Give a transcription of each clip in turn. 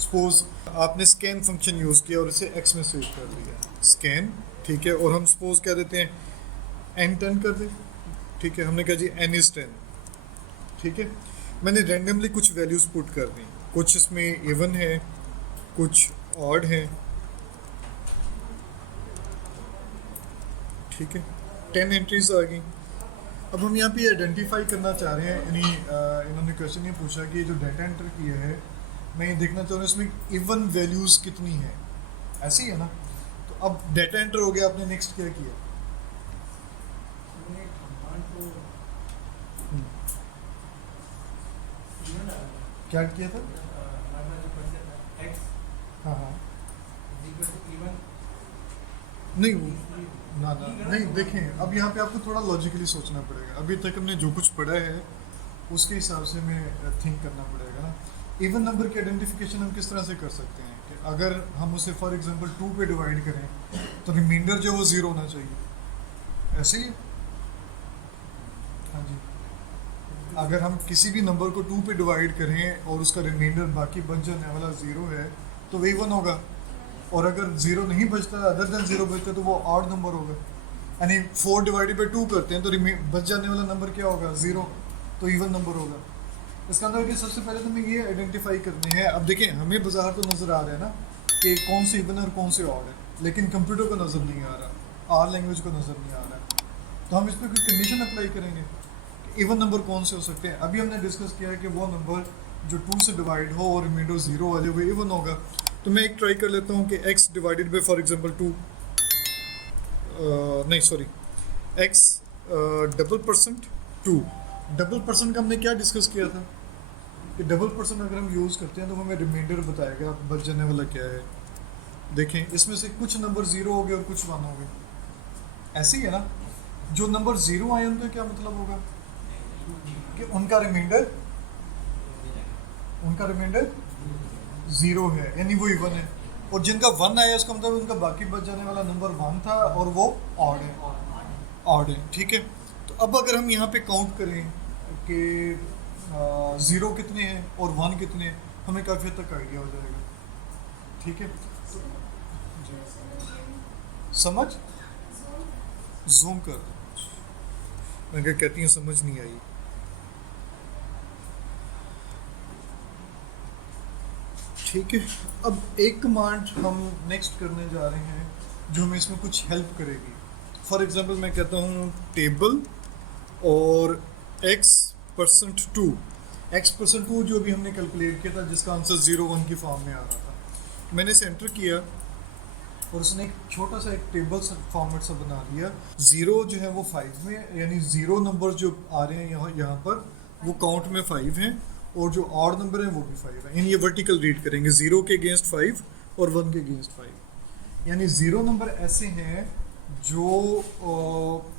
Suppose आपने scan function use किया और इसे एक्स में स्विच कर दिया स्कैन, ठीक है, और हम सपोज क्या देते हैं एन 10 कर दे, ठीक है, हमने कहा जी एन इज़ 10, ठीक है, मैंने रैंडमली कुछ वैल्यूज़ पुट कर दी, कुछ इसमें इवन है कुछ ऑड है, ठीक है, 10 एंट्रीज आ गई। अब हम यहाँ पे आइडेंटिफाई करना चाह रहे हैं, यानी इन्होंने क्वेश्चन ये पूछा कि जो डाटा एंटर किया है मैं ये देखना चाह रहा हूँ इसमें इवन वैल्यूज़ कितनी है, ऐसी है ना। तो अब डाटा एंटर हो गया, आपने नेक्स्ट क्या किया? हम्म, क्या किया था? हाँ हाँ, नहीं ना ना नहीं, देखें अब यहाँ पे आपको थोड़ा लॉजिकली सोचना पड़ेगा, अभी तक हमने जो कुछ पढ़ा है उसके हिसाब से हमें थिंक करना पड़ेगा ना। इवन नंबर की आइडेंटिफिकेशन हम किस तरह से कर सकते हैं कि अगर हम उसे फॉर एग्जांपल 2 पे डिवाइड करें तो रिमाइंडर जो वो 0 होना चाहिए, ऐसे ही। हाँ जी, अगर हम किसी भी नंबर को 2 पे डिवाइड करें और उसका रिमाइंडर बाकी बच जाने वाला 0 है तो वही 1 होगा, और अगर 0 नहीं बचता अदर देन 0 बचता तो वो ऑड नंबर होगा। यानी 4 डिवाइडेड बाई 2 करते हैं तो बच जाने वाला नंबर क्या होगा? 0, तो इवन नंबर होगा। इसका मतलब कि सबसे पहले तो हमें ये आइडेंटिफाई करनी है। अब देखें हमें बाजार तो नज़र आ रहा है ना कि कौन से इवन और कौन से ऑड है, लेकिन कंप्यूटर को नज़र नहीं आ रहा, आर लैंग्वेज को नज़र नहीं आ रहा, तो हम इस पर कोई कंडीशन अप्लाई करेंगे कि इवन नंबर कौन से हो सकते हैं। अभी हमने डिस्कस किया है कि वो नंबर जो 2 से डिवाइड हो और रिमाइंडर 0 वाले वो इवन होगा। तो मैं एक ट्राई कर लेता हूँ कि x divided by for example 2 नहीं sorry x double percent 2, double percent का हमने क्या डिस्कस किया था कि डबल परसेंट अगर हम यूज़ करते हैं तो हमें रिमाइंडर बताएगा बच जाने वाला क्या है। देखें इसमें से कुछ नंबर 0 हो गए और कुछ 1 हो गए, ऐसे ही है ना। जो नंबर 0 आए उनका क्या मतलब होगा कि उनका रिमाइंडर 0 है, यानी वो इवन है, और जिनका 1 आया उसका मतलब उनका बाकी बच जाने वाला नंबर 1 था और वो ऑड है, ऑड है, ठीक है। तो अब अगर हम यहाँ पे काउंट करें कि 0 कितने हैं और 1 कितने हैं, हमें काफ़ी हद तक आइडिया हो जाएगा, ठीक है। तो समझ जूम कर दो, मैं क्या कहती हूँ समझ नहीं आई। ठीक है, अब एक कमांड हम नेक्स्ट करने जा रहे हैं जो हमें इसमें कुछ हेल्प करेगी। फॉर एग्जांपल मैं कहता हूँ टेबल और x%2, x%2 जो अभी हमने कैलकुलेट किया था जिसका आंसर 0 1 की फॉर्म में आ रहा था, मैंने इसे एंटर किया और उसने एक छोटा सा एक टेबल फॉर्मेट सा बना दिया। 0 जो है वो 5 में, यानी 0 नंबर जो आ रहे हैं यहाँ पर वो काउंट में 5 हैं, और जो ऑड नंबर है वो भी 5 है, यानी ये वर्टिकल रीड करेंगे 0 के अगेंस्ट 5 और 1 के अगेंस्ट 5, यानी 0 नंबर ऐसे हैं जो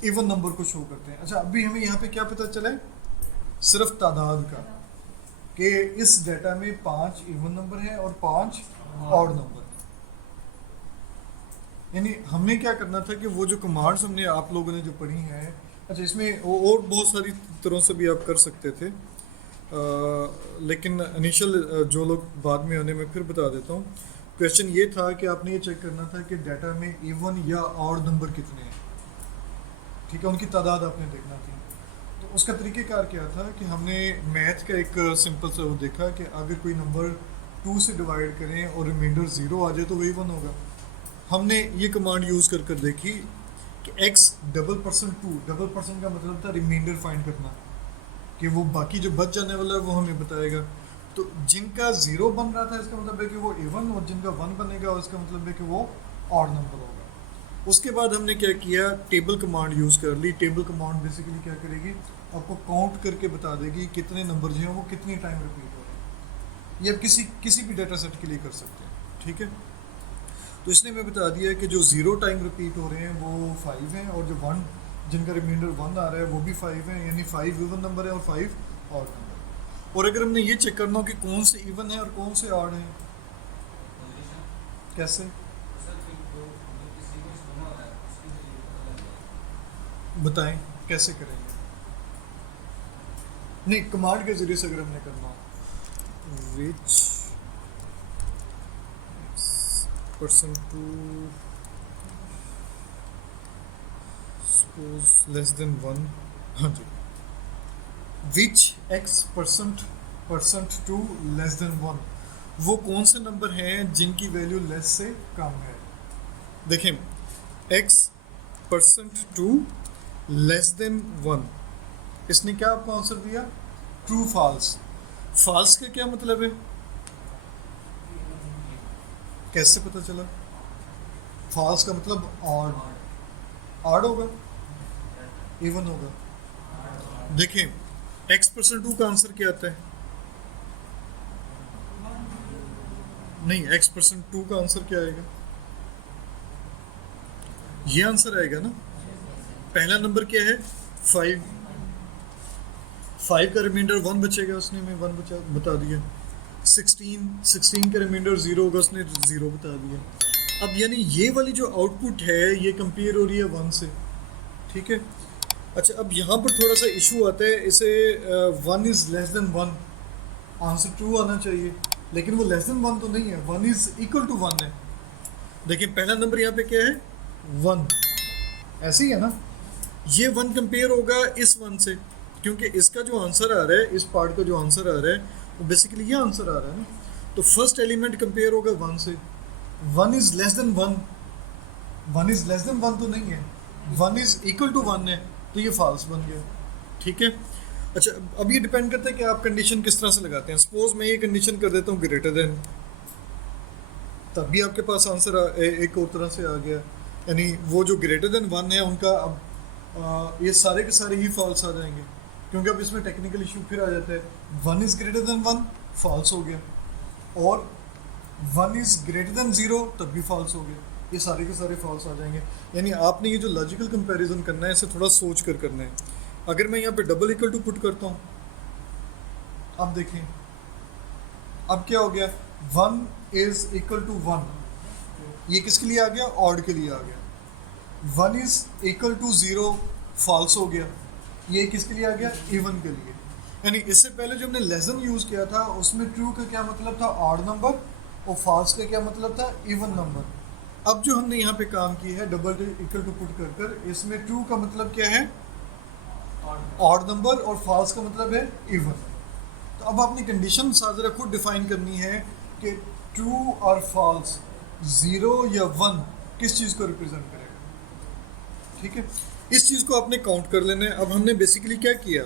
इवन नंबर को शो करते हैं। अच्छा अभी हमें यहाँ पे क्या पता चला है? सिर्फ तादाद का, कि इस डाटा में 5 इवन नंबर हैं और 5 ऑड नंबर हैं। यानी हमने क्या करना था कि वो जो कमांड्स हमने आप लोगों ने जो पढ़ी हैं, अच्छा इसमें और बहुत सारी तरह से भी आप कर सकते थे, लेकिन इनिशियल जो लोग बाद में आने में फिर बता देता हूँ। क्वेश्चन ये था कि आपने ये चेक करना था कि डाटा में इवन या ऑड नंबर कितने हैं, ठीक है, उनकी तादाद आपने देखना थी। तो उसका तरीक़ेकार क्या था कि हमने मैथ का एक सिंपल सा वो देखा कि अगर कोई नंबर 2 से डिवाइड करें और रिमाइंडर 0 आ जाए तो वही 1 होगा। हमने ये कमांड यूज़ कर कर देखी कि x $2, डबल परसेंट का मतलब था रिमाइंडर फाइंड करना, कि वो बाकी जो बच जाने वाला है वो हमें बताएगा। तो जिनका 0 बन रहा था इसका मतलब है कि वो इवन, और जिनका 1 बनेगा उसका मतलब है कि वो ऑड नंबर होगा। उसके बाद हमने क्या किया, टेबल कमांड यूज़ कर ली। टेबल कमांड बेसिकली क्या करेगी, आपको काउंट करके बता देगी कितने नंबर जो हैं वो कितनी टाइम रिपीट हो रहे हैं। ये आप किसी भी डाटा सेट के लिए कर सकते हैं, ठीक है। तो इसने हमें बता दिया कि जो 0 टाइम रिपीट हो रहे हैं वो 5 हैं, और जो 1 जिनका रिमाइंडर 1 आ रहा है वो भी 5 है, यानी 5 इवन नंबर है और 5 ऑड नंबर। और अगर हमने ये चेक करना हो कि कौन से इवन है और कौन से ऑड हैं, कैसे बताएं, कैसे करेंगे? नहीं, कमांड के जरिए से अगर हमने करना हो, which percent to suppose less than 1, हाँ जी, which x percent to less than 1, वो कौन से नंबर हैं जिनकी वैल्यू लेस से कम है। देखें, x percent to less than 1, इसने क्या आपको आंसर दिया, ट्रू फॉल्स। फॉल्स का क्या मतलब है, कैसे पता चला, फॉल्स का मतलब ऑड, ऑड होगा, इवन होगा। देखें, x परसेंट टू का आंसर क्या आता है, नहीं, x परसेंट टू का आंसर क्या आएगा, ये आंसर आएगा ना। पहला नंबर क्या है, 5, 5 का रिमाइंडर 1 बचेगा, उसने में 1 बता दिया। 16 का रिमाइंडर 0 होगा, उसने 0 बता दिया। अब यानी ये वाली जो आउटपुट है ये कंपेयर हो रही है 1 से, ठीक है। अच्छा, अब यहाँ पर थोड़ा सा इशू आता है, इसे 1 is less than 1, answer true आना चाहिए, लेकिन वो लेस देन 1 तो नहीं है, 1 इज़ इक्वल टू 1 है। देखिए पहला नंबर यहाँ पे क्या है, 1, ऐसे ही है ना। ये 1 कंपेयर होगा इस 1 से, क्योंकि इसका जो आंसर आ रहा है, इस पार्ट का जो आंसर आ रहा है वो बेसिकली ये आंसर आ रहा है ना। तो फर्स्ट एलिमेंट कंपेयर होगा 1 से, 1 is less than 1, 1 is less than 1 तो नहीं है, 1 इज़ इक्वल टू 1 है, तो ये फॉल्स बन गया, ठीक है। अच्छा, अब ये डिपेंड करता है कि आप कंडीशन किस तरह से लगाते हैं। सपोज मैं ये कंडीशन कर देता हूँ ग्रेटर देन, तब भी आपके पास आंसर एक और तरह से आ गया, यानी वो जो ग्रेटर देन 1 है उनका अब ये सारे के सारे ही फॉल्स आ जाएंगे, क्योंकि अब इसमें टेक्निकल इशू फिर आ जाता है। 1 इज़ ग्रेटर देन 1 फॉल्स हो गया, और 1 इज़ ग्रेटर देन 0 तब भी फॉल्स हो गया, ये सारे के सारे फॉल्स आ जाएंगे। यानी आपने ये जो लॉजिकल कंपैरिजन करना है इसे थोड़ा सोच कर करना है। अगर मैं यहाँ पे डबल इक्वल टू पुट करता हूँ, अब देखें अब क्या हो गया, 1 इज़ इक्वल टू 1, ये किसके लिए आ गया, ऑड के लिए आ गया। 1 इज़ इक्वल टू 0 फॉल्स हो गया, ये किसके लिए आ गया, इवन के लिए। यानी इससे पहले जो हमने लेस देन यूज़ किया था उसमें ट्रू का क्या मतलब था, ऑड नंबर, और फॉल्स का क्या मतलब था, इवन नंबर। अब जो हमने यहाँ पे काम किया है डबल इक्वल टू पुट कर कर, इसमें ट्रू का मतलब क्या है, ऑड नंबर, और फॉल्स का मतलब है इवन। तो अब अपनी कंडीशन ज़रा खुद डिफाइन करनी है कि ट्रू और फॉल्स, 0 या 1 किस चीज़ को रिप्रेजेंट करेगा, ठीक है। इस चीज़ को आपने काउंट कर लेना है। अब हमने बेसिकली क्या किया,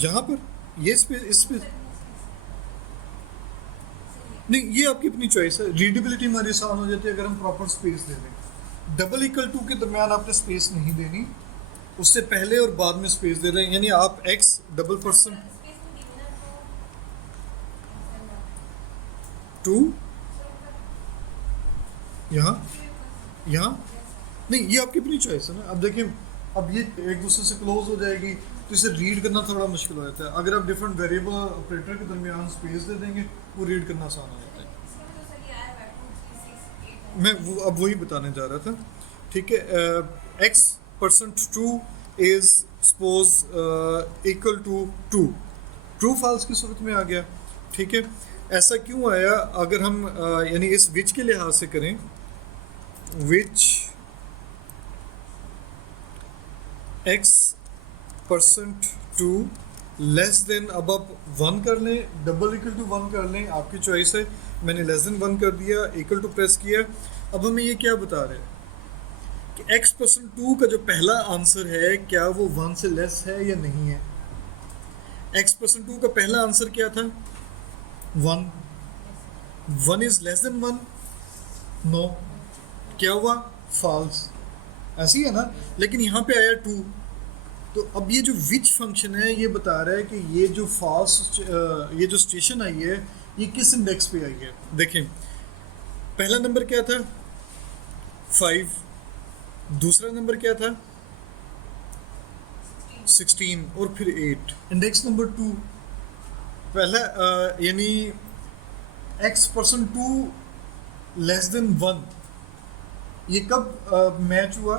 यहाँ पर ये स्पेस, इस स्पेस नहीं, ये आपकी अपनी चॉइस है। रीडेबिलिटी हमारी आसान हो जाती है अगर हम प्रॉपर स्पेस दे दें। डबल इक्वल टू के दरमियान आपने स्पेस नहीं देनी, उससे पहले और बाद में स्पेस दे रहे हैं। यानी आप x डबल परसेंट टू यहाँ नहीं, ये आपकी अपनी चॉइस है ना। अब देखिए, अब ये एक दूसरे से क्लोज हो जाएगी तो इसे रीड करना थोड़ा मुश्किल हो जाता है। अगर आप डिफरेंट वेरिएबल ऑपरेटर के दरमियान स्पेस दे देंगे वो रीड करना आसान हो जाता है। मैं वो अब वही बताने जा रहा था, ठीक है। x percent two is suppose equal to 2, true false की सूरत में आ गया, ठीक है। ऐसा क्यों आया, अगर हम यानी इस विच के लिहाज से करें, which x percent to less than, अब आप 1 कर लें, डबल इक्वल टू 1 कर लें, आपकी चॉइस है। मैंने लेस देन 1 कर दिया, इक्वल टू प्रेस किया। अब हमें ये क्या बता रहे हैं कि x परसेंट टू का जो पहला आंसर है क्या वो 1 से लेस है या नहीं है। x परसेंट टू का पहला आंसर क्या था, 1, 1 इज लेस देन 1, नो, क्या हुआ, फॉल्स, ऐसी है ना। लेकिन यहाँ पे आया 2, तो अब ये जो विच फंक्शन है ये बता रहा है कि ये जो फॉल्स, ये जो स्टेशन आई है ये किस इंडेक्स पे आई है। देखें, पहला नंबर क्या था, 5, दूसरा नंबर क्या था, 16, और फिर 8। इंडेक्स नंबर 2, पहला यानी x percent to less than 1, ये कब मैच हुआ,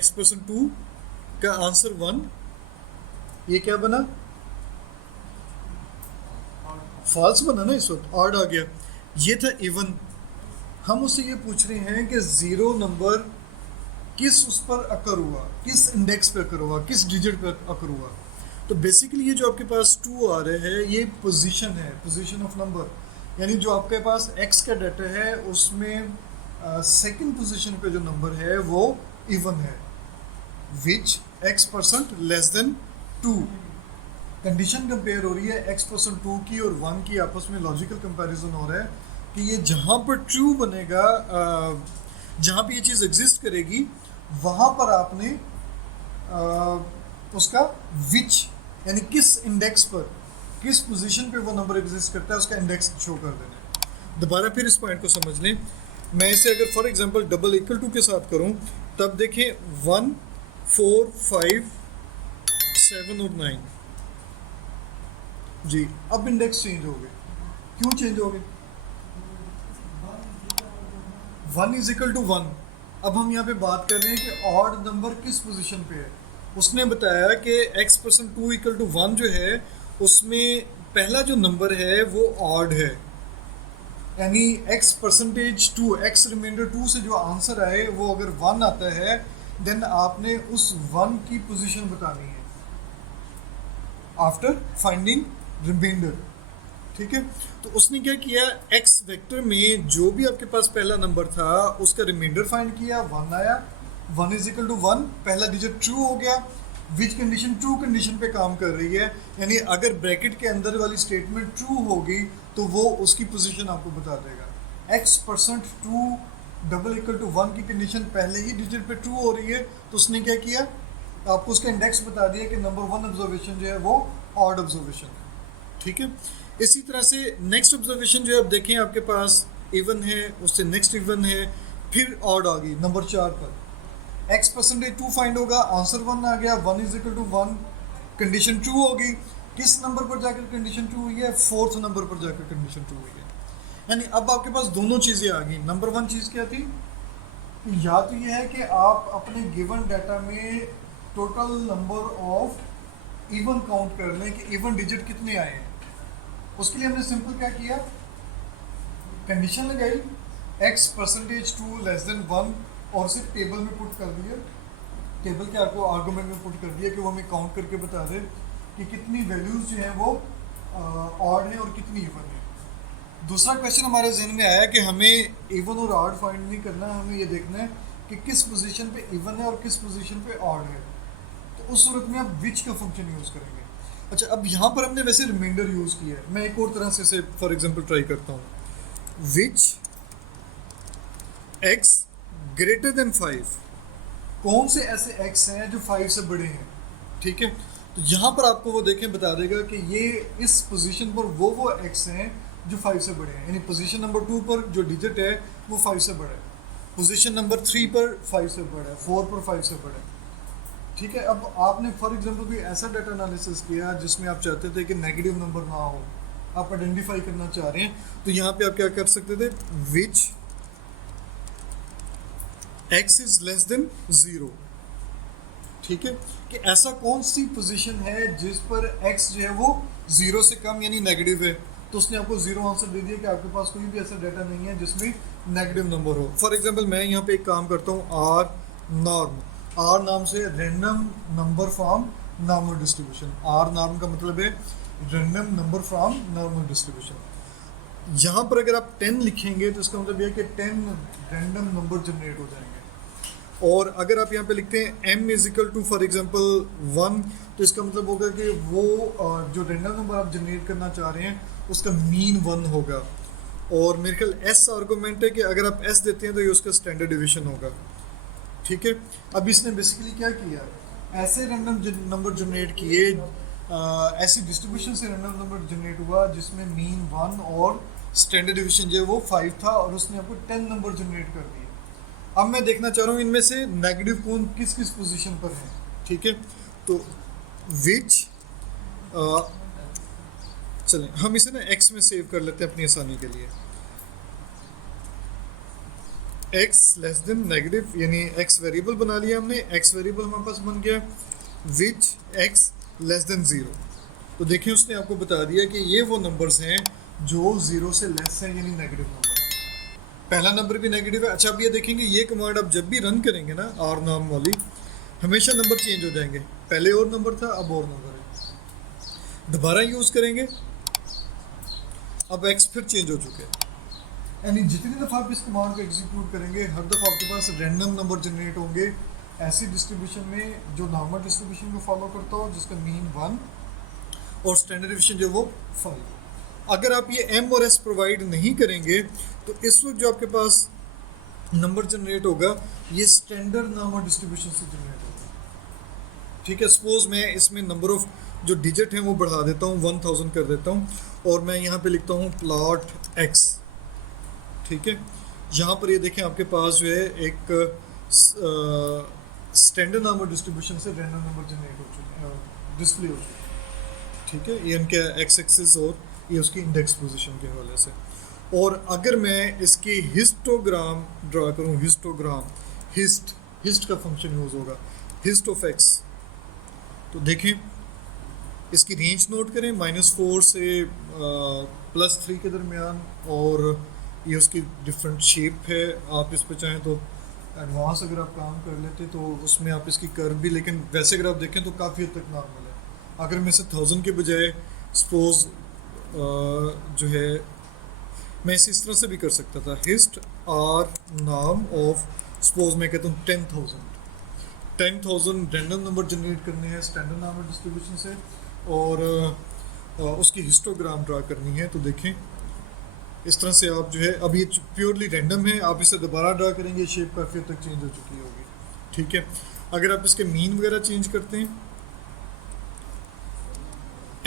x परसेंट टू का आंसर 1, ये क्या बना, फॉल्स बना ना इस वक्त, ऑड आ गया, ये था इवन। हम उससे ये पूछ रहे हैं कि ज़ीरो नंबर किस उस पर अकर हुआ, किस इंडेक्स पे अकर हुआ, किस डिजिट पे अकर हुआ। तो बेसिकली ये जो आपके पास 2 आ रहा है ये पोजीशन है, पोजीशन ऑफ नंबर, यानी जो आपके पास x का डाटा है उसमें सेकंड पोजीशन पे जो नंबर है वो इवन है, विच x% less than 2। Condition compare हो रही है x% 2 की और 1 की, आपस में लॉजिकल कंपैरिजन हो रहा है कि ये जहाँ पर ट्रू बनेगा, जहाँ पे ये चीज़ एग्जिस्ट करेगी वहाँ पर आपने उसका विच यानी किस इंडेक्स पर, किस पोजीशन पे वो नंबर एग्जिस्ट करता है उसका इंडेक्स शो कर देना है। दोबारा फिर इस पॉइंट को समझ लें, मैं इसे अगर for example double equal to के साथ करूं तब देखें 1 4 5 7 और 9 जी, अब इंडेक्स चेंज हो गए। क्यों चेंज हो गए? 1 इज इक्वल टू 1। अब हम यहाँ पे बात कर रहे हैं कि ऑड नंबर किस पोजीशन पे है। उसने बताया कि x% 2 इक्वल टू 1 जो है उसमें पहला जो नंबर है वो ऑड है, यानी x% 2, x रिमाइंडर 2 से जो आंसर आए वो अगर 1 आता है देन आपने उस 1 की पोजीशन बतानी है आफ्टर फाइंडिंग रिमाइंडर। ठीक है, तो उसने क्या किया, x वेक्टर में जो भी आपके पास पहला नंबर था उसका रिमाइंडर फाइंड किया, 1 आया, 1 इज इक्वल टू 1, पहला डिजिट ट्रू हो गया। विच कंडीशन, ट्रू कंडीशन पे काम कर रही है, यानी अगर ब्रैकेट के अंदर वाली स्टेटमेंट ट्रू होगी तो वो उसकी पोजीशन आपको बता देगा। x% 2 डबल इक्वल टू 1 की कंडीशन पहले ही डिजिट पे ट्रू हो रही है तो उसने क्या किया, आपको उसका इंडेक्स बता दिया कि नंबर 1 ऑब्जर्वेशन जो है वो ऑड ऑब्जर्वेशन है। ठीक है, इसी तरह से नेक्स्ट ऑब्जर्वेशन जो है आप देखें आपके पास इवन है, उससे नेक्स्ट इवन है, फिर ऑड आ गई नंबर 4 पर, x% 2 फाइंड होगा, आंसर 1 आ गया, 1 is equal to 1, condition true होगी। किस नंबर पर जाकर कंडीशन ट्रू हुई है? 4th नंबर पर जाकर कंडीशन ट्रू हुई है। यानी अब आपके पास दोनों चीज़ें आ गई। नंबर 1 चीज़ क्या थी, या तो ये है कि आप अपने गिवन डाटा में total number of even count कर लें कि इवन डिजिट कितने आए हैं। उसके लिए हमने सिंपल क्या किया, कंडीशन लगाई x% 2 लेस देन 1 और सिर्फ टेबल में पुट कर दिया, टेबल के आपको आर्गुमेंट में पुट कर दिया कि वो हमें काउंट करके बता दे कि कितनी वैल्यूज जो हैं वो ऑड है और कितनी इवन है। दूसरा क्वेश्चन हमारे जहन में आया कि हमें इवन और ऑड फाइंड नहीं करना, हमें ये देखना है कि किस पोजीशन पे इवन है और किस पोजीशन पे ऑड है। तो उस सूरत में आप विच का फंक्शन यूज़ करेंगे। अच्छा, अब यहाँ पर हमने वैसे रिमाइंडर यूज़ किया है, मैं एक और तरह से इसे फॉर एग्जांपल ट्राई करता हूँ, विच x ग्रेटर देन 5, कौन से ऐसे x हैं जो 5 से बड़े हैं। ठीक है, तो यहाँ पर आपको वो देखें बता देगा कि ये इस पोजीशन पर वो x हैं जो 5 से बड़े हैं, यानी पोजीशन नंबर 2 पर जो डिजिट है वो 5 से बड़ा है, पोजीशन नंबर 3 पर 5 से बड़ा है, 4 पर 5 से बड़ा है। ठीक है, अब आपने फॉर एग्जांपल कोई ऐसा डाटा एनालिसिस किया जिसमें आप चाहते थे कि नेगेटिव नंबर ना हो, आप आइडेंटिफाई करना चाह रहे हैं, तो यहाँ पे आप क्या कर सकते थे, विच x इज लेस देन 0। ठीक है, कि ऐसा कौन सी पोजीशन है जिस पर x जो है वो 0 से कम यानी नेगेटिव है, तो उसने आपको 0 आंसर दे दिया कि आपके पास कोई भी ऐसा डाटा नहीं है जिसमें नेगेटिव नंबर हो। फॉर एग्जांपल मैं यहाँ पे एक काम करता हूँ, आर नाम से random number from normal distribution. R norm का मतलब है random number from normal distribution. यहाँ पर अगर आप 10 लिखेंगे तो इसका मतलब यह है कि 10 रैंडम नंबर जनरेट हो जाएंगे, और अगर आप यहाँ पे लिखते हैं m is equal to for example 1, तो इसका मतलब होगा कि वो जो रैंडम नंबर आप जनरेट करना चाह रहे हैं उसका मीन 1 होगा, और मेरे ख्याल s आर्गूमेंट है कि अगर आप s देते हैं तो ये उसका स्टैंडर्ड डिवीजन होगा। ठीक है, अब इसने बेसिकली क्या किया, ऐसे रैंडम नंबर जनरेट किए, ऐसी डिस्ट्रीब्यूशन से रैंडम नंबर जनरेट हुआ जिसमें मीन 1 और स्टैंडर्ड डिवीजन जो है वो 5 था, और उसने आपको 10 नंबर जनरेट कर दिए। अब मैं देखना चाह रहा हूँ इनमें से नेगेटिव कौन किस किस पोजीशन पर है। ठीक है, तो विच चलें हम इसे ना x में सेव कर लेते हैं अपनी आसानी के लिए, x लेस देन नेगेटिव, यानी x वेरिएबल बना लिया हमने, x वेरिएबल हमारे पास बन गया, विच x लेस देन 0। तो देखिए उसने आपको बता दिया कि ये वो नंबर्स हैं जो 0 से लेस हैं, यानी नेगेटिव नंबर। पहला नंबर भी नेगेटिव है। अच्छा अब ये देखेंगे ये कमांड आप जब भी रन करेंगे ना आर नाम वाली, हमेशा नंबर चेंज हो जाएंगे। पहले और नंबर था, अब और नंबर है। दोबारा यूज़ करेंगे, अब एक्स फिर चेंज हो चुके हैं। यानी जितनी दफ़ा आप इस कमांड को एग्जीक्यूट करेंगे हर दफ़ा आपके पास रैंडम नंबर जनरेट होंगे ऐसी डिस्ट्रीब्यूशन में जो नॉर्मल डिस्ट्रीब्यूशन को फॉलो करता हो, जिसका मीन 1 और स्टैंडर्ड डिवीजन जो वो 5। अगर आप ये एम और एस प्रोवाइड नहीं करेंगे तो इस वक्त जो आपके पास नंबर जनरेट होगा ये स्टैंडर्ड नॉर्मल डिस्ट्रीब्यूशन से जनरेट होगा। ठीक है, सपोज मैं इसमें नंबर ऑफ जो डिजिट हैं वो बढ़ा देता हूँ, 1000 कर देता हूँ और मैं यहाँ पे लिखता हूँ प्लॉट एक्स। ठीक है, यहाँ पर ये देखें आपके पास जो है एक स्टैंडर्ड नंबर डिस्ट्रीब्यूशन से रैंडम नंबर जनरेट हो चुके हैं, डिस्प्ले हो चुके हैं। ठीक है, ये इनके एक्स एक्सिस और ये उसकी इंडेक्स पोजीशन के हवाले से। और अगर मैं इसकी हिस्टोग्राम ड्रा करूँ, हिस्टोग्राम, हिस्ट का फंक्शन यूज़ होगा, हिस्ट ऑफ एक्स। तो देखें इसकी रेंज नोट करें, -4 से +3 के दरमियान, और ये उसकी डिफरेंट शेप है। आप इस पर चाहें तो एडवांस अगर आप काम कर लेते तो उसमें आप इसकी कर्व भी, लेकिन वैसे अगर आप देखें तो काफ़ी हद तक नॉर्मल है। अगर मैं इसे 1000 के बजाय सपोज जो है मैं इसे इस तरह से भी कर सकता था, हिस्ट आर नाम ऑफ, सपोज मैं कहता हूँ 10,000 रैंडम नंबर जनरेट करने हैं स्टैंडर्ड नंबर डिस्ट्रीब्यूशन से, और उसकी हिस्टोग्राम ड्रा करनी है। तो देखें इस तरह से आप जो है, अब ये प्योरली रैंडम है, आप इसे दोबारा ड्रा करेंगे शेप काफ़ी हद तक चेंज हो चुकी होगी। ठीक है, अगर आप इसके मीन वगैरह चेंज करते हैं,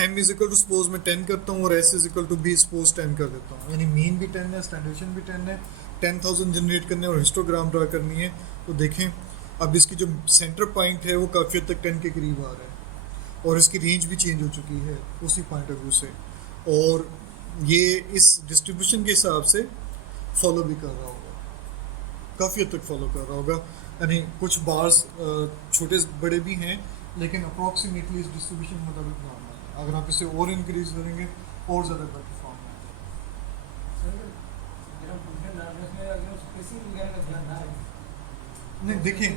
m is equal to suppose मैं 10 करता हूँ और s is equal to b suppose 10 कर देता हूँ, यानी मीन भी 10 है, स्टैंडर्डेशन भी 10 है, 10,000 जनरेट करने और हिस्टोग्राम ड्रा करनी है। तो देखें अब इसकी जो सेंटर पॉइंट है वो काफ़ी हद तक 10 के करीब आ रहा है और इसकी रेंज भी चेंज हो चुकी है उसी पॉइंट ऑफ व्यू से, और ये इस डिस्ट्रीब्यूशन के हिसाब से फॉलो भी कर रहा होगा, काफ़ी हद तक फॉलो कर रहा होगा। यानी कुछ बार्स छोटे बड़े भी हैं लेकिन अप्रॉक्सीमेटली इस डिस्ट्रीब्यूशन के मुताबिक नॉर्मल है। अगर आप इसे और इंक्रीज करेंगे और ज़्यादा बेटर फॉर्म में। नहीं देखें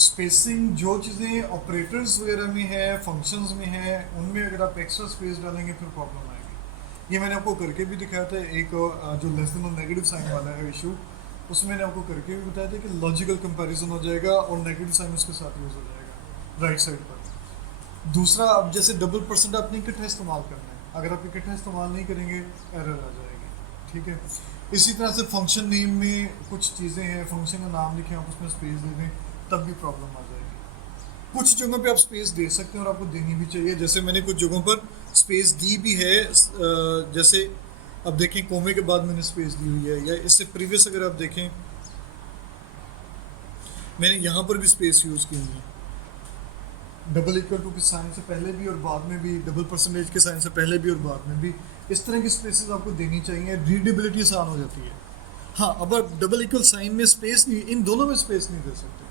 स्पेसिंग जो चीज़ें ऑपरेटर्स वगैरह में है, फंक्शंस में है, उनमें अगर आप एक्स्ट्रा स्पेस डालेंगे फिर प्रॉब्लम आएगी। ये मैंने आपको करके भी दिखाया था, एक जो लेस देन और नेगेटिव साइन वाला है इशू, उसमें मैंने आपको करके भी बताया था कि लॉजिकल कंपैरिजन हो जाएगा और नेगेटिव साइन उसके साथ यूज़ हो जाएगा राइट साइड पर। दूसरा, अब जैसे डबल परसेंट आपने इकट्ठा इस्तेमाल करना है, अगर आप इकट्ठा इस्तेमाल नहीं करेंगे एरर आ जाएगी। ठीक है, इसी तरह से फंक्शन नेम में कुछ चीज़ें हैं, फंक्शन का नाम लिखें आप उसमें स्पेस दे दें तब भी प्रॉब्लम आ जाएगी। कुछ जगहों पे आप स्पेस दे सकते हैं और आपको देनी भी चाहिए, जैसे मैंने कुछ जगहों पर स्पेस दी भी है, जैसे अब देखें कोमे के बाद मैंने स्पेस दी हुई है, या इससे प्रीवियस अगर आप देखें मैंने यहाँ पर भी स्पेस यूज़ की हुई है, डबल इक्वल टू के साइन से पहले भी और बाद में भी, डबल परसेंटेज के साइन से पहले भी और बाद में भी, इस तरह की स्पेसेस आपको देनी चाहिए, रीडेबिलिटी आसान हो जाती है। हाँ, अब आप डबल इक्वल साइन में स्पेस नहीं, इन दोनों में स्पेस नहीं दे सकते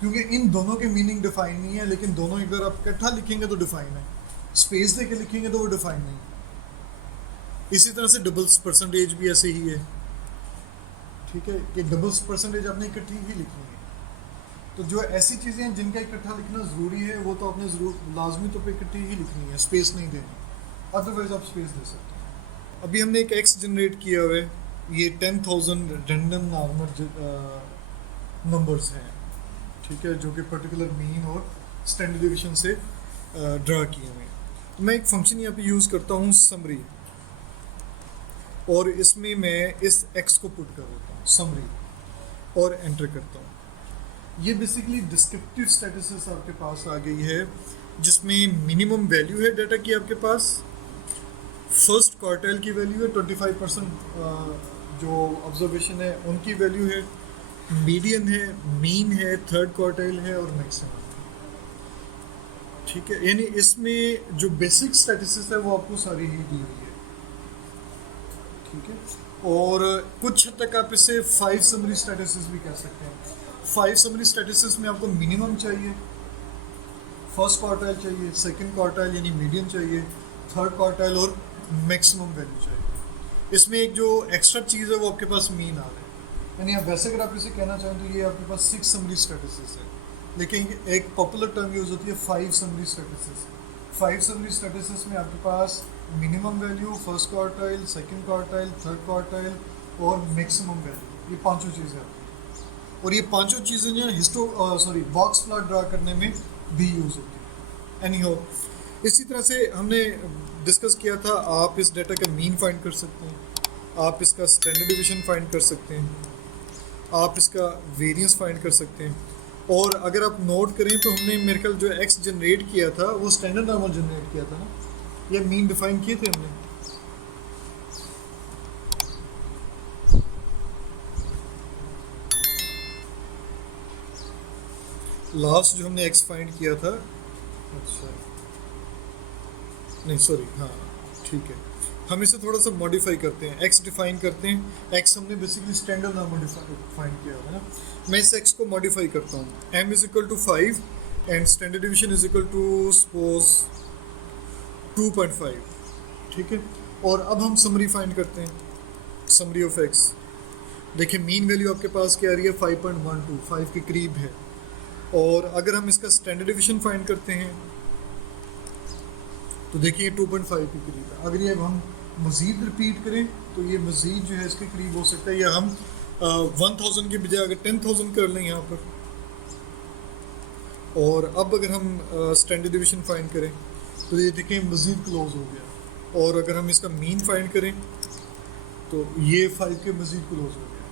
क्योंकि इन दोनों के मीनिंग डिफाइन नहीं है, लेकिन दोनों अगर आप इकट्ठा लिखेंगे तो डिफाइन है, स्पेस दे के लिखेंगे तो वो डिफाइन नहीं है। इसी तरह से डबल परसेंटेज भी ऐसे ही है। ठीक है, कि डबल परसेंटेज आपने इकट्ठी ही लिखनी है। तो जो ऐसी चीज़ें हैं जिनका इकट्ठा लिखना ज़रूरी है वो तो आपने ज़रूर लाजमी तौर पर इकट्ठी ही लिखनी है, स्पेस नहीं देनी, अदरवाइज आप स्पेस दे सकते हैं। अभी हमने एक एक्स जनरेट किया हुआ है, ये 10,000 रैंडम नॉर्मल नंबर्स हैं। ठीक है, जो कि पर्टिकुलर मीन और स्टैंडर्ड डिवीजन से ड्रा किए हुए हैं। तो मैं एक फंक्शन यहाँ पे यूज़ करता हूँ समरी, और इसमें मैं इस एक्स को पुट कर देता हूँ समरी और एंटर करता हूँ। ये बेसिकली डिस्क्रिप्टिव स्टैटिस्टिक्स आपके पास आ गई है, जिसमें मिनिमम वैल्यू है डाटा की आपके पास, फर्स्ट क्वार्टाइल की वैल्यू है 25%, जो ऑब्जर्वेशन है उनकी वैल्यू है, मीडियन है, मीन है, थर्ड क्वार्टाइल है और मैक्सिमम। ठीक है, यानी इसमें जो बेसिक स्टैटिस्टिक्स है वो आपको सारी ही दी हुई है। ठीक है, और कुछ हद तक आप इसे 5 समरी स्टैटिस्टिक्स भी कह सकते हैं। 5 समरी स्टैटिस्टिक्स में आपको मिनिमम चाहिए, फर्स्ट क्वार्टाइल चाहिए, सेकंड क्वार्टाइल यानी मीडियन चाहिए, थर्ड क्वार्टाइल और मैक्सिमम वैल्यू चाहिए। इसमें एक जो एक्स्ट्रा चीज़ है वो आपके पास मीन आ रहा है, यानी आप वैसे अगर आप इसे कहना चाहें तो ये आपके पास 6 समरी स्टेटसेस है, लेकिन एक पॉपुलर टर्म यूज़ होती है 5 समरी स्टेटसेस। 5 समरी स्टेटसेस में आपके पास minimum value, first quartile, second quartile, third quartile और मैक्सिमम वैल्यू, ये पांचों चीज़ें आपकी। और ये पांचों चीज़ें जो है बॉक्स प्लॉट ड्रा करने में भी यूज़ होती है। एनी हो, इसी तरह से हमने डिस्कस किया था, आप इस डाटा का मीन फाइंड कर सकते हैं, आप इसका स्टैंडर्ड डिवीजन फाइंड कर सकते हैं, आप इसका वेरिएंस फाइंड कर सकते हैं। और अगर आप नोट करें तो हमने मेरे ख्याल जो एक्स जनरेट किया था वो स्टैंडर्ड नॉर्मल जनरेट किया था ना, या मीन डिफाइन किए थे हमने। लास्ट जो हमने एक्स फाइंड किया था, अच्छा नहीं सॉरी, हाँ ठीक है, हम इसे थोड़ा सा मॉडिफाई करते हैं, एक्स डिफाइन करते हैं। एक्स हमने बेसिकली स्टैंडर्ड नॉर्मल फाइंड किया है ना, मैं इस एक्स को मॉडिफाई करता हूँ, m is equal to 5 and standard division is equal to suppose 2.5, ठीक है। और अब हम समरी फाइंड करते हैं, समरी ऑफ एक्स। देखिए मीन वैल्यू आपके पास क्या आ रही है, 5.12, 5 के करीब है। और अगर हम इसका स्टैंडर्ड डिवीजन फाइंड करते हैं तो देखिए 2.5 के करीब है। अगर ये हम मज़ीद रिपीट करें तो ये मज़ीद जो है इसके करीब हो सकता है, या हम 1000 के बजाय अगर 10,000 कर लें यहाँ पर। और अब अगर हम स्टैंडर्ड डिवीजन फाइंड करें तो ये देखिए मज़ीद क्लोज हो गया। और अगर हम इसका मीन फाइंड करें तो ये 5 के मज़ीद क्लोज हो गया,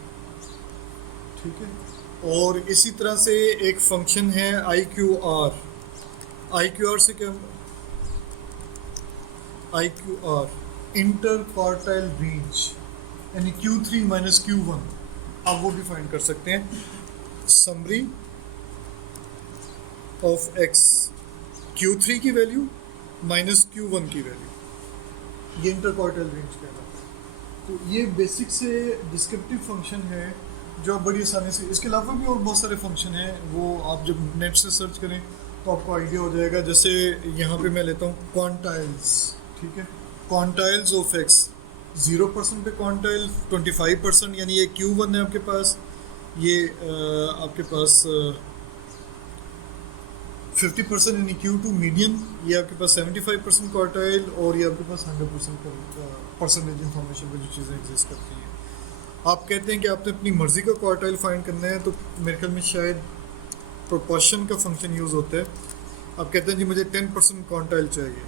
ठीक है। और इसी तरह से एक फंक्शन है IQR। IQR से क्या, IQR इंटर क्वार्टाइल रेंज, यानी Q3 माइनस Q1, आप वो भी फाइंड कर सकते हैं। समरी ऑफ एक्स, Q3 की वैल्यू माइनस Q1 की वैल्यू, ये इंटर क्वार्टाइल रेंज कहलाता है। तो ये बेसिक से डिस्क्रिप्टिव फंक्शन है जो आप बड़ी आसानी से, इसके अलावा भी और बहुत सारे फंक्शन हैं, वो आप जब नेट से सर्च करें तो आपको आइडिया हो जाएगा। जैसे यहाँ पे मैं लेता हूँ क्वांटाइल्स, ठीक है, क्वांटाइल्स ऑफ एक्स, 0% पे क्वांटाइल, 25%, यानी ये Q1 है आपके पास, ये आपके पास 50% यानी Q2 मीडियन, ये आपके पास 75% क्वार्टाइल, और ये आपके पास 100% परसेंटेज इंफॉर्मेशन पे जो चीज़ें एग्जिस्ट करती हैं। आप कहते हैं कि आपने अपनी मर्ज़ी का क्वार्टाइल फाइंड करना है, तो मेरे ख्याल में शायद प्रोपोर्शन का फंक्शन यूज़ होता है। आप कहते हैं जी मुझे 10% क्वार्टाइल चाहिए,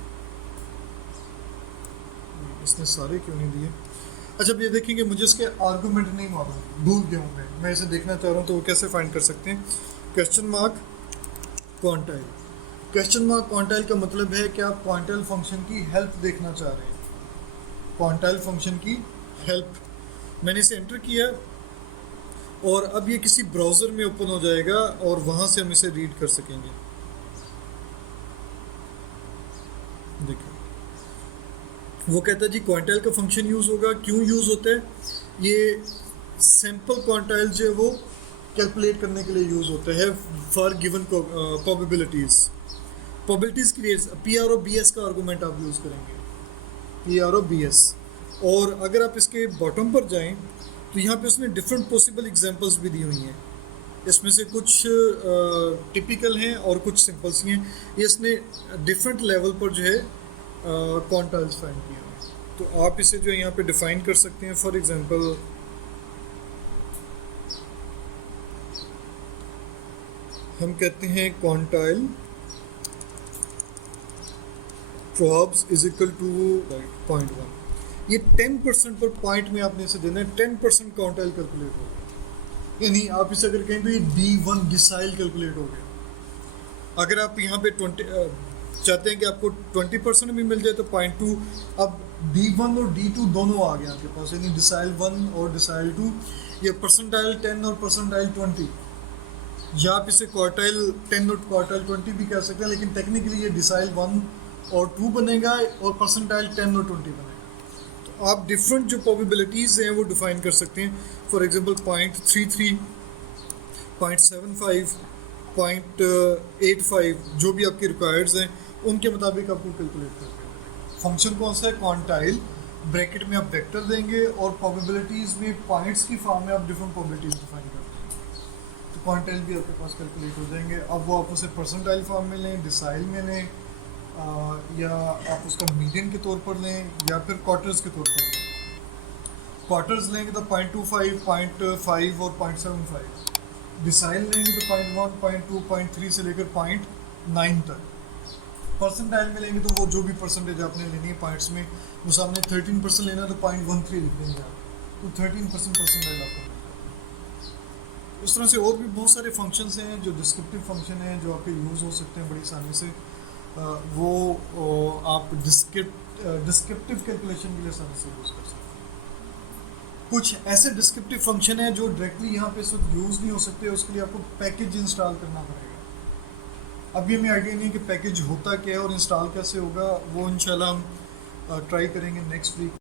इसने सारे क्यों नहीं दिए। अच्छा अब ये देखेंगे मुझे इसके आर्गूमेंट नहीं मालूम, भूल गया हूँ मैं इसे देखना चाह रहा हूँ, तो वो कैसे फाइंड कर सकते हैं। Question mark quantile, question mark quantile का मतलब है कि आप क्वांटाइल फंक्शन की हेल्प देखना चाह रहे हैं, क्वांटाइल फंक्शन की हेल्प। मैंने इसे एंटर किया और अब ये किसी ब्राउज़र में ओपन हो जाएगा और वहाँ से हम इसे रीड कर सकेंगे। देखिए वो कहता है जी क्वांटाइल का फंक्शन यूज़ होगा, क्यों यूज़ होता है, ये सैम्पल क्वांटाइल जो है वो कैलकुलेट करने के लिए यूज़ होता है फॉर गिवन प्रोबेबिलिटीज़ के लिए। PROBS का आर्गूमेंट आप यूज़ करेंगे, PROBS। और अगर आप इसके बॉटम पर जाएं तो यहाँ पे उसने डिफरेंट पॉसिबल एग्जांपल्स भी दी हुई हैं, इसमें से कुछ टिपिकल हैं और कुछ सिंपल्स हैं। ये इसने डिफरेंट लेवल पर जो है क्वांटाइल्स फाइंड किए हैं, तो आप इसे जो है यहाँ पे डिफाइन कर सकते हैं। फॉर एग्जांपल हम कहते हैं quantile probs is equal to 0.1, ये 10% पर पॉइंट में आपने इसे देना है, 10% क्वांटाइल कैलकुलेट हो गया, यानी आप इसे अगर कहें तो ये D1 डिसाइल कैलकुलेट हो गया। अगर आप यहाँ पे 20 चाहते हैं कि आपको 20% भी मिल जाए तो 0.2, अब D1 और D2 दोनों आ गए आपके पास, यानी डिसाइल 1 और डिसाइल 2, ये परसेंटाइल 10 और परसेंटाइल 20, या आप इसे क्वार्टाइल 10 और क्वार्टाइल 20 भी कह सकते हैं, लेकिन टेक्निकली ये डिसाइल 1 और 2 बनेगा और परसेंटाइल 10 और 20 बनेगा। तो आप डिफरेंट जो प्रोबेबिलिटीज़ हैं वो डिफाइन कर सकते हैं। फॉर एग्जांपल 0.33, 0.75, 0.85 जो भी आपके रिक्वायर्ड्स हैं उनके मुताबिक आपको कैलकुलेट करके देंगे। फंक्शन कौन सा है? क्वांटाइल। ब्रैकेट में आप वेक्टर देंगे और प्रोबेबिलिटीज़ में पॉइंट्स की फॉर्म में आप डिफरेंट प्रोबेबिलिटीज़ डिफाइन करते हैं, तो क्वांटाइल भी आपके पास कैलकुलेट हो जाएंगे। अब वो आप उसे परसेंटाइल फॉर्म में लें, डिसाइल में लें, या आप उसका मीडियन के तौर पर लें या फिर क्वार्टर्स के तौर पर लें। क्वार्टर्स लेंगे तो 0.25, 0.5 और 0.75। डिसाइल लेंगे तो 0.1, 0.2, 0.3 से लेकर 0.9 तक। परसेंटाइल में लेंगे तो वो जो भी परसेंटेज आपने लेनी है पॉइंट्स में, वो सामने 13% लेना तो 0.13 लिख देंगे आप, तो 13% परसेंटाइल आपको मिलता है। इस तरह से और भी बहुत सारे फंक्शंस हैं जो डिस्क्रिप्टिव फंक्शन हैं जो आपके यूज़ हो सकते हैं बड़ी आसानी से। वो आप डिस्क्रिप्टिव कैलकुलेशन के लिए आसानी से यूज़ कर सकते हैं। कुछ ऐसे डिस्क्रिप्टिव फंक्शन है जो डायरेक्टली यहाँ पे इस वक्त यूज़ नहीं हो सकते, उसके लिए आपको पैकेज इंस्टॉल करना पड़ेगा। अभी हमें आइडिया नहीं है कि पैकेज होता क्या है और इंस्टॉल कैसे होगा, वो इंशाल्लाह हम ट्राई करेंगे नेक्स्ट वीक।